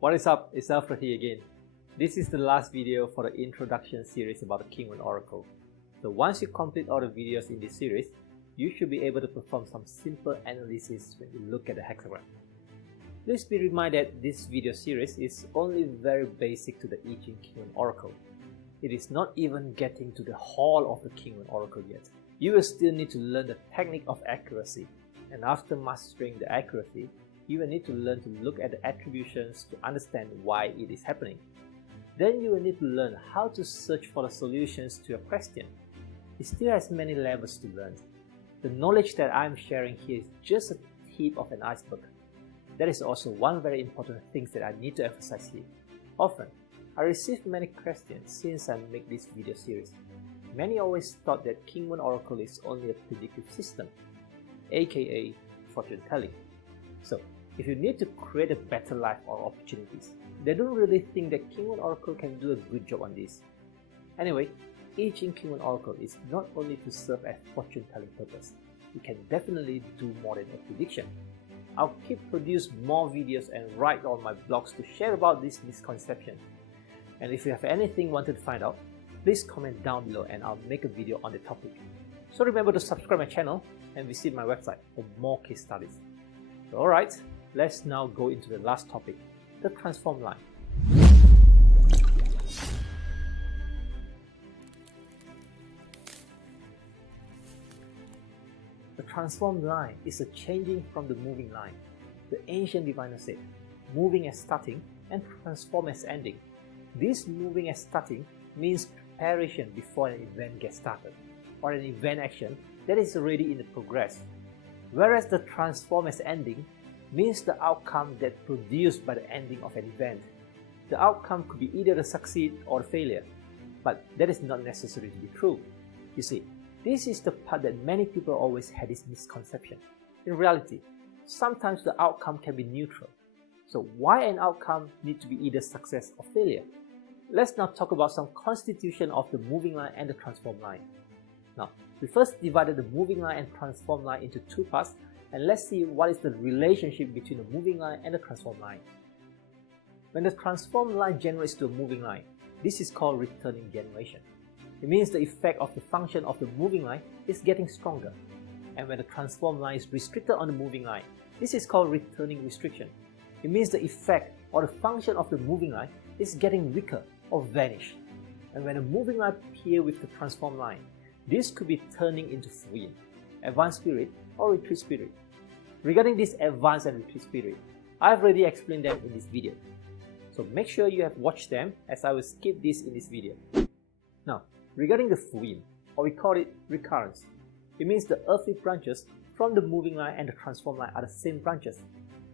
What is up? It's Alfred here again. This is the last video for the introduction series about the King Wen Oracle. So once you complete all the videos in this series, you should be able to perform some simple analysis when you look at the hexagram. Please be reminded this video series is only very basic to the I Ching King Wen Oracle. It is not even getting to the whole of the King Wen Oracle yet. You will still need to learn the technique of accuracy, and after mastering the accuracy, you will need to learn to look at the attributions to understand why it is happening. Then you will need to learn how to search for the solutions to your question. It still has many levels to learn. The knowledge that I am sharing here is just a tip of an iceberg. That is also one very important thing that I need to emphasize here. Often, I receive many questions since I make this video series. Many always thought that King Wen Oracle is only a predictive system, aka fortune telling. So, if you need to create a better life or opportunities, they don't really think that King Wen Oracle can do a good job on this. Anyway, I Ching King Wen Oracle is not only to serve as fortune telling purpose, it can definitely do more than a prediction. I'll keep produce more videos and write on my blogs to share about this misconception. And if you have anything wanted to find out, please comment down below and I'll make a video on the topic. So remember to subscribe my channel and visit my website for more case studies. So alright, let's now go into the last topic, the transform line. The transform line is a changing from the moving line. The ancient diviner said, moving as starting and transform as ending. This moving as starting means preparation before an event gets started, or an event action that is already in the progress. Whereas the transform as ending means the outcome that produced by the ending of an event. The outcome could be either a succeed or a failure, but that is not necessary to be true. You see, this is the part that many people always had this misconception. In reality, sometimes the outcome can be neutral. So why an outcome need to be either success or failure? Let's now talk about some constitution of the moving line and the transform line. Now, we first divided the moving line and transform line into two parts, and let's see what is the relationship between the moving line and the transform line. When the transform line generates to a moving line, this is called returning generation. It means the effect of the function of the moving line is getting stronger. And when the transform line is restricted on the moving line, this is called returning restriction. It means the effect or the function of the moving line is getting weaker or vanished. And when the moving line pairs with the transform line, this could be turning into Yin, advanced spirit or retreat spirit. Regarding this advanced and retreat spirit, I've already explained them in this video. So make sure you have watched them, as I will skip this in this video. Now, regarding the Yin, or we call it recurrence, it means the earthly branches from the moving line and the transform line are the same branches.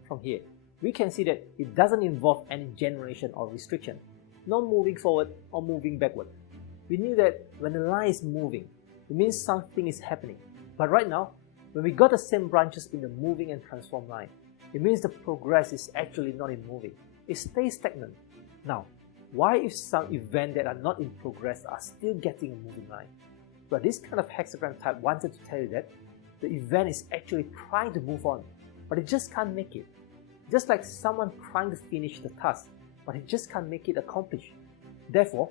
From here, we can see that it doesn't involve any generation or restriction, no moving forward or moving backward. We knew that when the line is moving, it means something is happening. But right now, when we got the same branches in the moving and transform line, it means the progress is actually not in moving. It stays stagnant. Now, why if some events that are not in progress are still getting a moving line? But this kind of hexagram type wanted to tell you that the event is actually trying to move on, but it just can't make it. Just like someone trying to finish the task, but it just can't make it accomplished. Therefore,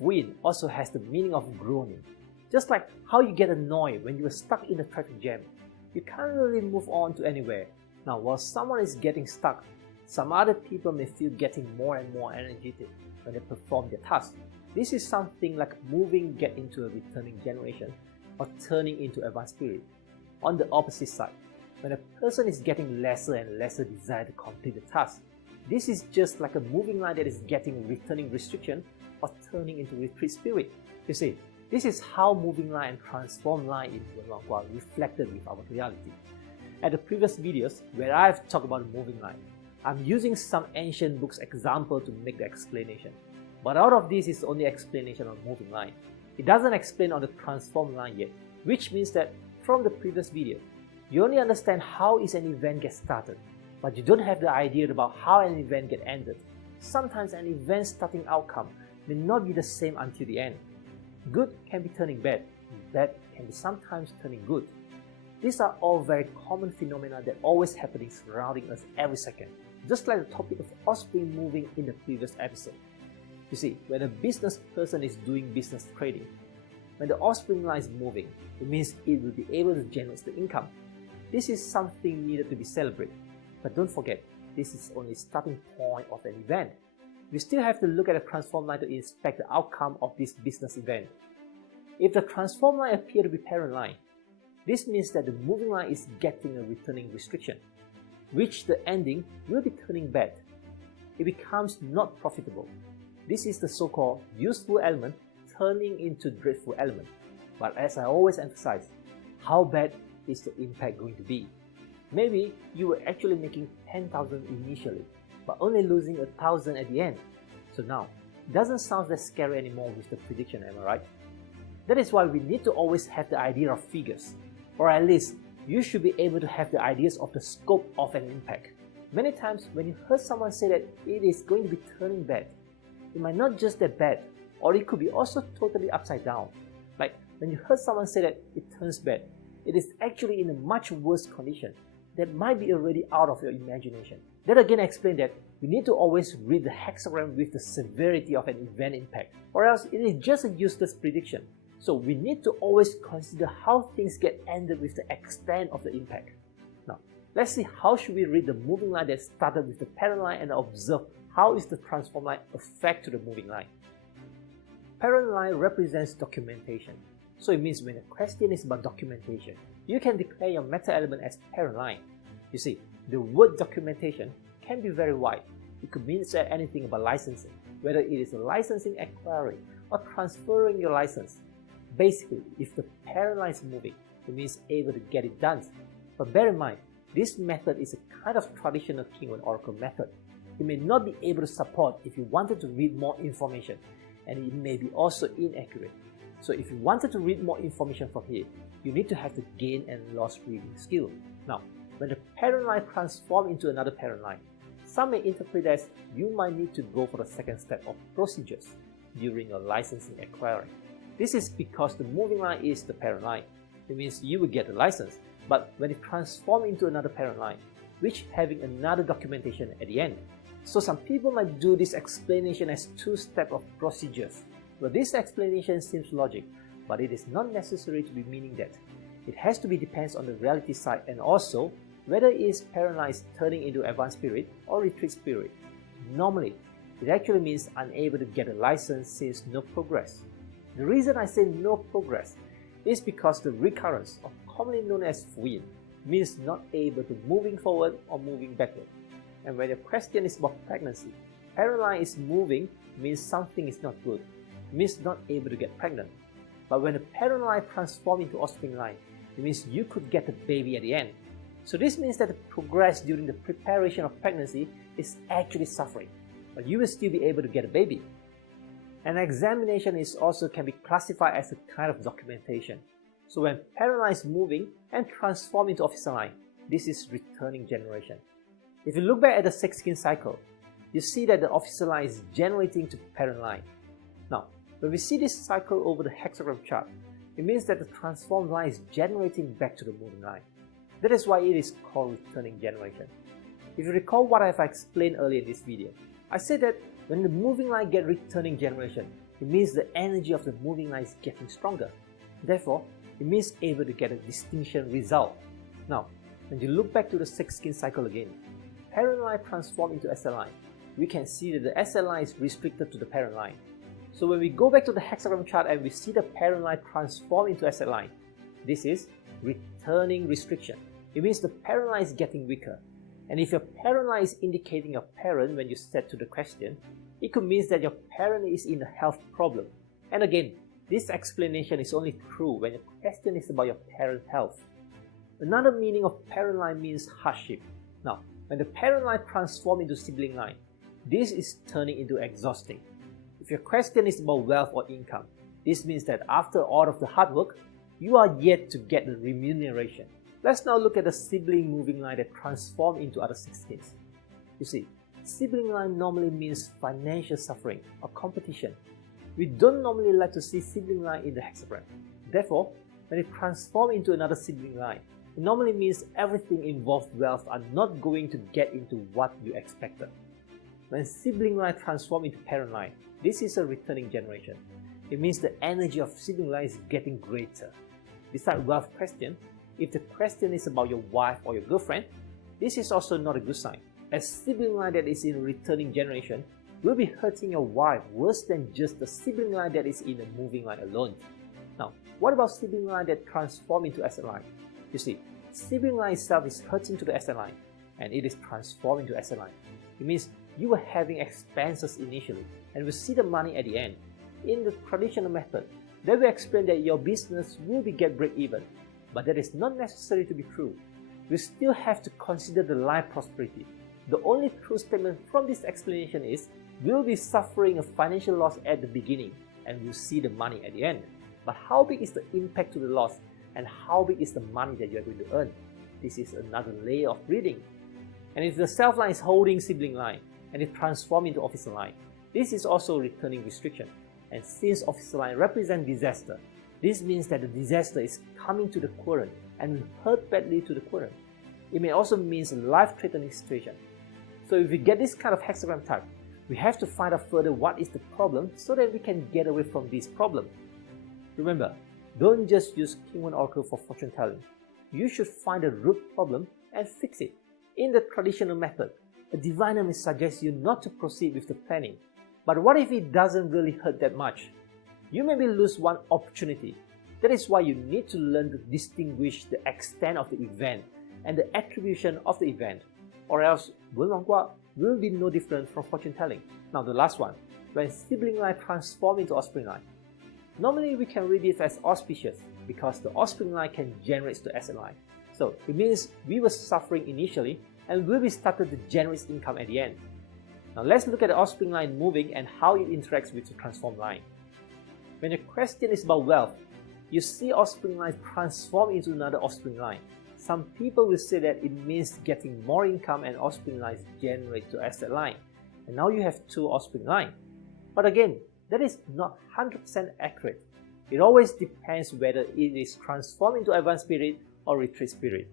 Yin also has the meaning of groaning. Just like how you get annoyed when you are stuck in a traffic jam. You can't really move on to anywhere. Now, while someone is getting stuck, some other people may feel getting more and more energetic when they perform their task. This is something like moving get into a returning generation or turning into advanced spirit. On the opposite side, when a person is getting lesser and lesser desire to complete the task, this is just like a moving line that is getting returning restriction or turning into retreat spirit. You see, this is how moving line and transform line in Wen Wang Gua reflected with our reality. At the previous videos where I've talked about the moving line, I'm using some ancient books example to make the explanation. But out of this is only explanation on moving line. It doesn't explain on the transform line yet, which means that from the previous video, you only understand how is an event get started, but you don't have the idea about how an event get ended. Sometimes an event starting outcome may not be the same until the end. Good can be turning bad, bad can be sometimes turning good. These are all very common phenomena that always happening surrounding us every second. just like the topic of offspring moving in the previous episode. You see, when a business person is doing business trading, when the offspring line is moving, it means it will be able to generate the income. This is something needed to be celebrated. But don't forget, this is only the starting point of an event. We still have to look at the transform line to inspect the outcome of this business event. If the transform line appears to be parent line, this means that the moving line is getting a returning restriction, which the ending will be turning bad. It becomes not profitable. This is the so-called useful element turning into dreadful element. But as I always emphasize, how bad is the impact going to be? Maybe you were actually making 10,000 initially, but only losing 1,000 at the end. So now, it doesn't sound that scary anymore with the prediction, am I right? That is why we need to always have the idea of figures, or at least you should be able to have the ideas of the scope of an impact. Many times when you heard someone say that it is going to be turning bad, it might not just that bad, or it could be also totally upside down. Like when you heard someone say that it turns bad, it is actually in a much worse condition that might be already out of your imagination. That again explains that we need to always read the hexagram with the severity of an event impact, or else it is just a useless prediction. So we need to always consider how things get ended with the extent of the impact. Now, let's see how should we read the moving line that started with the parent line and observe how is the transform line affect to the moving line. Parent line represents documentation. So it means when a question is about documentation, you can declare your meta element as parent line. You see, the word documentation can be very wide. It could mean anything about licensing, whether it is a licensing acquiring or transferring your license. Basically, if the parent line is moving, it means able to get it done. But bear in mind, this method is a kind of traditional King Wen Oracle method. You may not be able to support if you wanted to read more information, and it may be also inaccurate. So if you wanted to read more information from here, you need to have the gain and loss reading skill. Now, when the parent line transforms into another parent line, some may interpret as you might need to go for the second step of procedures during your licensing acquiring. This is because the moving line is the parent line. It means you will get the license, but when it transforms into another parent line, which having another documentation at the end. So some people might do this explanation as two steps of procedures. Well, this explanation seems logic, but it is not necessary to be meaning that. It has to be depends on the reality side and also whether it is parent line turning into advanced spirit or retreat spirit. Normally, it actually means unable to get a license since no progress. The reason I say no progress is because the recurrence, or commonly known as fuyin, means not able to moving forward or moving backward. And when the question is about pregnancy, parent line is moving means something is not good, means not able to get pregnant. But when the parent line transforms into offspring line, it means you could get a baby at the end. So this means that the progress during the preparation of pregnancy is actually suffering, but you will still be able to get a baby. An examination is also can be classified as a kind of documentation. So when parent line is moving and transform into officer line, this is returning generation. If you look back at the 6 kin cycle, you see that the officer line is generating to parent line. Now, when we see this cycle over the hexagram chart, it means that the transformed line is generating back to the moving line. That is why it is called returning generation. If you recall what I have explained earlier in this video, I said that when the moving line gets returning generation, it means the energy of the moving line is getting stronger. Therefore, it means able to get a distinction result. Now, when you look back to the 6 kin cycle again, parent line transformed into SL line, we can see that the SL line is restricted to the parent line. So when we go back to the hexagram chart and we see the parent line transform into SL line, this is returning restriction. It means the parent line is getting weaker. And if your parent line is indicating your parent when you set to the question, it could mean that your parent is in a health problem. And again, this explanation is only true when your question is about your parent's health. Another meaning of parent line means hardship. Now, when the parent line transforms into sibling line, this is turning into exhausting. If your question is about wealth or income, this means that after all of the hard work, you are yet to get the remuneration. Let's now look at the sibling-moving line that transforms into other 6 kins. You see, sibling line normally means financial suffering or competition. We don't normally like to see sibling line in the hexagram. Therefore, when it transforms into another sibling line, it normally means everything involved wealth are not going to get into what you expected. When sibling line transform into parent line, this is a returning generation. It means the energy of sibling line is getting greater. Besides wealth question, if the question is about your wife or your girlfriend, this is also not a good sign, as sibling line that is in returning generation will be hurting your wife worse than just the sibling line that is in a moving line alone. Now, what about sibling line that transform into ascent line? You see, sibling line itself is hurting to the ascent line, and it is transforming to ascent line. It means you were having expenses initially and will see the money at the end. In the traditional method, they will explain that your business will be get break even, but that is not necessary to be true. We still have to consider the life prosperity. The only true statement from this explanation is, we'll be suffering a financial loss at the beginning and we'll see the money at the end. But how big is the impact to the loss and how big is the money that you are going to earn? This is another layer of reading. And if the self line is holding sibling line and it transforms into officer line, this is also returning restriction. And since officer line represents disaster, this means that the disaster is coming to the querent and will hurt badly to the querent. It may also mean a life-threatening situation. So if we get this kind of hexagram type, we have to find out further what is the problem so that we can get away from this problem. Remember, don't just use King Wen Oracle for fortune telling. You should find the root problem and fix it. In the traditional method, a diviner may suggest you not to proceed with the planning. But what if it doesn't really hurt that much? You maybe lose one opportunity. That is why you need to learn to distinguish the extent of the event and the attribution of the event, or else Wen Wang Gua will be no different from fortune telling. Now the last one, when sibling line transform into offspring line. Normally we can read it as auspicious because the offspring line can generate the ascent line. So it means we were suffering initially and will be started to generate income at the end. Now let's look at the offspring line moving and how it interacts with the transform line. When the question is about wealth, you see offspring line transform into another offspring line. Some people will say that it means getting more income and offspring lines generate to asset line. And now you have two offspring lines. But again, that is not 100% accurate. It always depends whether it is transformed into advanced spirit or retreat spirit.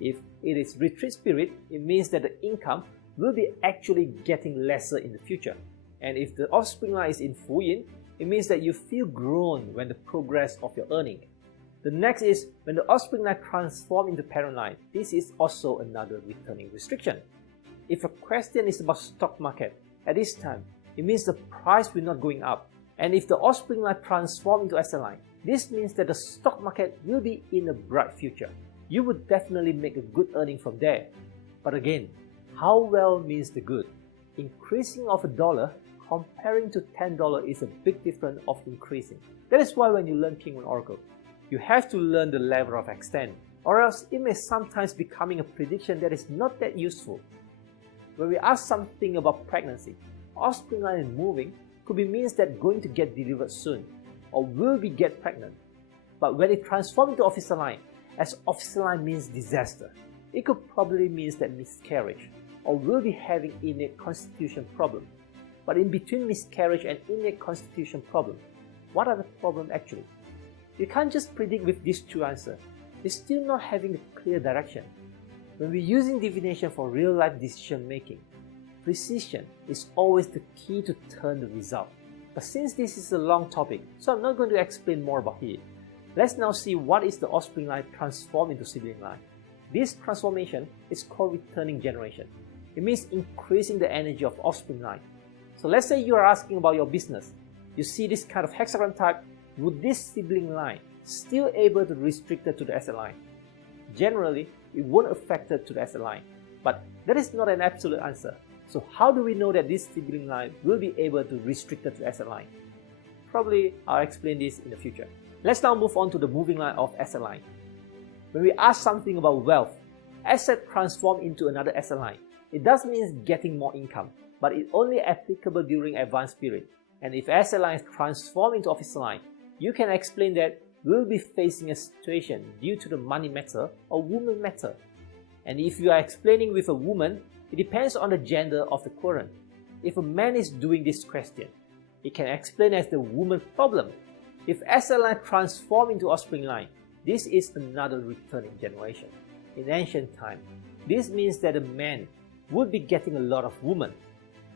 If it is retreat spirit, it means that the income will be actually getting lesser in the future. And if the offspring line is in full yin, it means that you feel grown when the progress of your earning. The next is when the offspring line transforms into parent line. This is also another returning restriction. If a question is about stock market, at this time, it means the price will not going up. And if the offspring line transforms into ascent line, this means that the stock market will be in a bright future. You would definitely make a good earning from there. But again, how well means the good? Increasing of $1 comparing to $10 is a big difference of increasing. That is why when you learn King Wen Oracle, you have to learn the level of extent, or else it may sometimes becoming a prediction that is not that useful. When we ask something about pregnancy, offspring line moving could be means that going to get delivered soon, or will be get pregnant. But when it transforms into officer line, as officer line means disaster, it could probably means that miscarriage, or will be having innate constitution problem. But in between miscarriage and innate constitution problem, what are the problems actually? You can't just predict with these two answers. It's still not having a clear direction. When we're using divination for real life decision making, precision is always the key to turn the result. But since this is a long topic, so I'm not going to explain more about it. Let's now see what is the offspring line transformed into sibling line. This transformation is called returning generation. It means increasing the energy of offspring line. So let's say you are asking about your business. You see this kind of hexagram type. Would this sibling line still able to restrict it to the asset line? Generally, it won't affect it to the asset line. But that is not an absolute answer. So how do we know that this sibling line will be able to restrict it to the asset line? Probably I'll explain this in the future. Let's now move on to the moving line of asset line. When we ask something about wealth, asset transform into another asset line. It does mean getting more income, but it only applicable during advanced period. And if asset line is transformed into officer line, you can explain that we'll be facing a situation due to the money matter or woman matter. And if you are explaining with a woman, it depends on the gender of the querent. If a man is doing this question, it can explain as the woman problem. If asset line transform into offspring line, this is another returning generation. In ancient time, this means that a man would be getting a lot of women.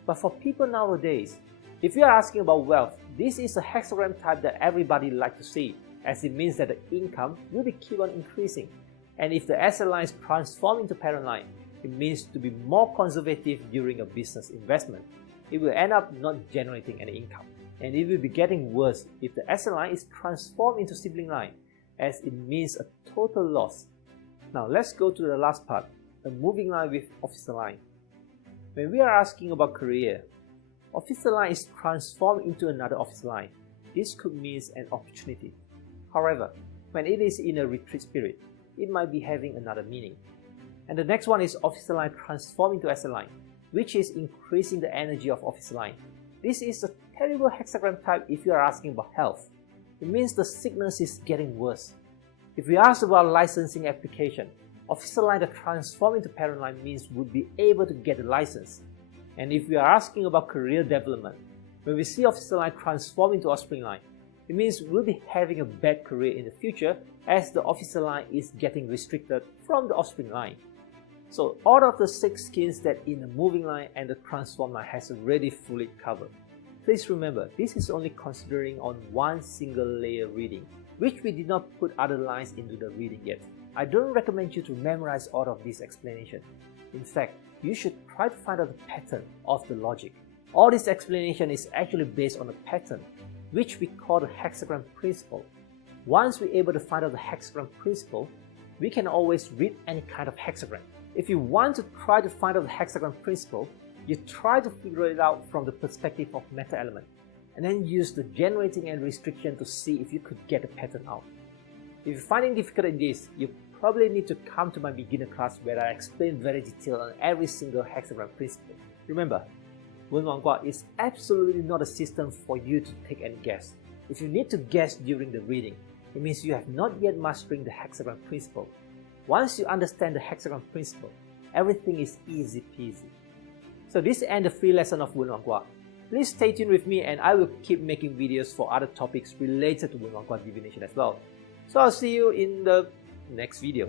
But for people nowadays, if you are asking about wealth, this is a hexagram type that everybody likes to see, as it means that the income will be keep on increasing. And if the asset line is transformed into parent line, it means to be more conservative during a business investment. It will end up not generating any income. And it will be getting worse if the asset line is transformed into sibling line, as it means a total loss. Now let's go to the last part, a moving line with officer line. When we are asking about career, officer line is transformed into another officer line. This could mean an opportunity. However, when it is in a retreat spirit, it might be having another meaning. And the next one is officer line transformed into asset line, which is increasing the energy of officer line. This is a terrible hexagram type if you are asking about health. It means the sickness is getting worse. If we ask about licensing application, officer line that transform into parent line means would be able to get a license. And if we are asking about career development, when we see officer line transform into offspring line, it means we'll be having a bad career in the future as the officer line is getting restricted from the offspring line. So all of the 6 skins that in the moving line and the transform line has already fully covered. Please remember, this is only considering on one single layer reading, which we did not put other lines into the reading yet. I don't recommend you to memorize all of this explanation. In fact, you should try to find out the pattern of the logic. All this explanation is actually based on a pattern, which we call the hexagram principle. Once we're able to find out the hexagram principle, we can always read any kind of hexagram. If you want to try to find out the hexagram principle, you try to figure it out from the perspective of meta element, and then use the generating and restriction to see if you could get a pattern out. If you're finding difficult in this, you probably need to come to my beginner class where I explain very detailed on every single hexagram principle. Remember, Wen Wang Gua is absolutely not a system for you to take any guess. If you need to guess during the reading, it means you have not yet mastering the hexagram principle. Once you understand the hexagram principle, everything is easy peasy. So this ends the free lesson of Wen Wang Gua. Please stay tuned with me and I will keep making videos for other topics related to Wen Wang Gua divination as well. So I'll see you in the next video.